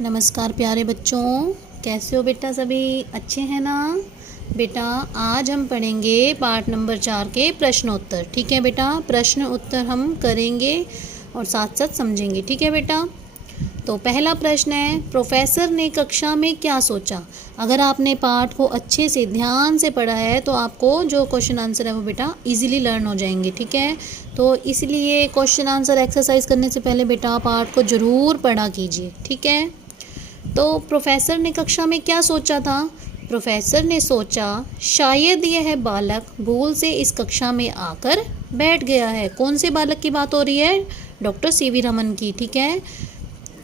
नमस्कार प्यारे बच्चों, कैसे हो बेटा? सभी अच्छे हैं ना? बेटा आज हम पढ़ेंगे पार्ट नंबर 4 के प्रश्नोत्तर। ठीक है बेटा, प्रश्न उत्तर हम करेंगे और साथ साथ समझेंगे। ठीक है बेटा, तो पहला प्रश्न है, प्रोफेसर ने कक्षा में क्या सोचा? अगर आपने पाठ को अच्छे से ध्यान से पढ़ा है तो आपको जो क्वेश्चन आंसर है वो बेटा इजीली लर्न हो जाएंगे। ठीक है, तो इसलिए क्वेश्चन आंसर एक्सरसाइज करने से पहले बेटा पाठ को ज़रूर पढ़ा कीजिए। ठीक है, तो प्रोफेसर ने कक्षा में क्या सोचा था? प्रोफेसर ने सोचा शायद यह बालक भूल से इस कक्षा में आकर बैठ गया है। कौन से बालक की बात हो रही है? डॉक्टर सीवी रमन की। ठीक है,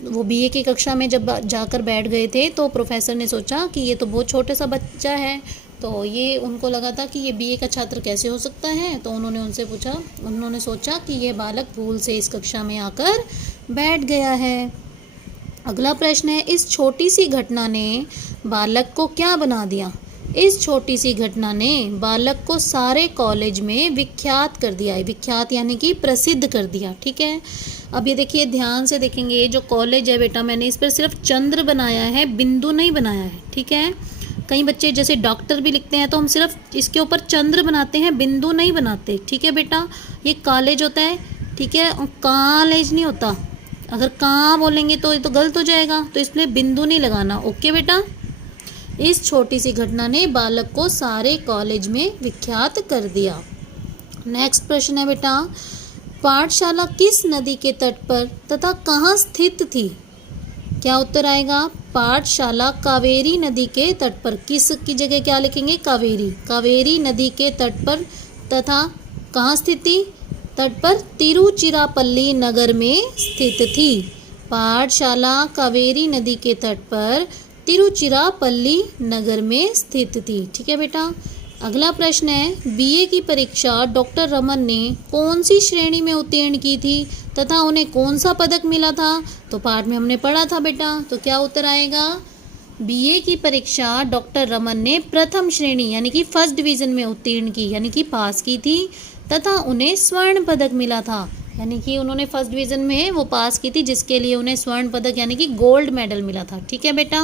वो बीए की कक्षा में जब जाकर बैठ गए थे तो प्रोफेसर ने सोचा कि ये तो बहुत छोटे सा बच्चा है, तो ये उनको लगा था कि ये बीए का छात्र कैसे हो सकता है। तो उन्होंने उनसे पूछा, उन्होंने सोचा कि ये बालक भूल से इस कक्षा में आकर बैठ गया है। अगला प्रश्न है, इस छोटी सी घटना ने बालक को क्या बना दिया? इस छोटी सी घटना ने बालक को सारे कॉलेज में विख्यात कर दिया है। विख्यात यानी कि प्रसिद्ध कर दिया। ठीक है, अब ये देखिए, ध्यान से देखेंगे, जो कॉलेज है बेटा मैंने इस पर सिर्फ चंद्र बनाया है, बिंदु नहीं बनाया है। ठीक है, कई बच्चे जैसे डॉक्टर भी लिखते हैं तो हम सिर्फ इसके ऊपर चंद्र बनाते हैं, बिंदु नहीं बनाते। ठीक है बेटा, ये कॉलेज होता है। ठीक है, कॉलेज नहीं होता। अगर कहाँ बोलेंगे तो ये तो गलत हो जाएगा, तो इसलिए बिंदु नहीं लगाना। ओके बेटा, इस छोटी सी घटना ने बालक को सारे कॉलेज में विख्यात कर दिया। नेक्स्ट प्रश्न है बेटा, पाठशाला किस नदी के तट पर तथा कहाँ स्थित थी? क्या उत्तर आएगा? पाठशाला कावेरी नदी के तट पर। किस की जगह क्या लिखेंगे? कावेरी। कावेरी नदी के तट पर तथा कहाँ स्थित थी? तट पर तिरुचिरापल्ली नगर में स्थित थी। पाठशाला कावेरी नदी के तट पर तिरुचिरापल्ली नगर में स्थित थी। ठीक है बेटा, अगला प्रश्न है, बीए की परीक्षा डॉक्टर रमन ने कौन सी श्रेणी में उत्तीर्ण की थी तथा उन्हें कौन सा पदक मिला था? तो पाठ में हमने पढ़ा था बेटा, तो क्या उत्तर आएगा? बीए की परीक्षा डॉक्टर रमन ने प्रथम श्रेणी यानी कि फर्स्ट डिवीजन में उत्तीर्ण की, यानी कि पास की थी, तथा उन्हें स्वर्ण पदक मिला था। यानी कि उन्होंने फर्स्ट डिवीजन में वो पास की थी, जिसके लिए उन्हें स्वर्ण पदक यानी कि गोल्ड मेडल मिला था। ठीक है बेटा,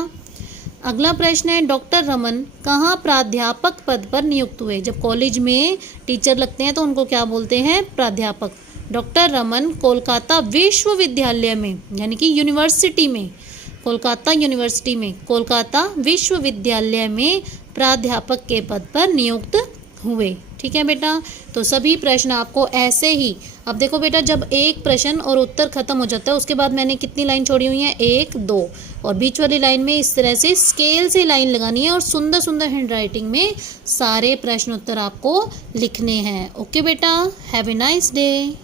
अगला प्रश्न है, डॉक्टर रमन कहाँ प्राध्यापक पद पर नियुक्त हुए? जब कॉलेज में टीचर लगते हैं तो उनको क्या बोलते हैं? प्राध्यापक। डॉक्टर रमन कोलकाता विश्वविद्यालय में यानी कि यूनिवर्सिटी में, कोलकाता यूनिवर्सिटी में, कोलकाता विश्वविद्यालय में प्राध्यापक के पद पर नियुक्त हुए। ठीक है बेटा, तो सभी प्रश्न आपको ऐसे ही, अब देखो बेटा, जब एक प्रश्न और उत्तर खत्म हो जाता है उसके बाद मैंने कितनी लाइन छोड़ी हुई है? 1, 2, और बीच वाली लाइन में इस तरह से स्केल से लाइन लगानी है और सुंदर सुंदर हैंडराइटिंग में सारे प्रश्न उत्तर आपको लिखने हैं। ओके बेटा, हैव ए नाइस डे।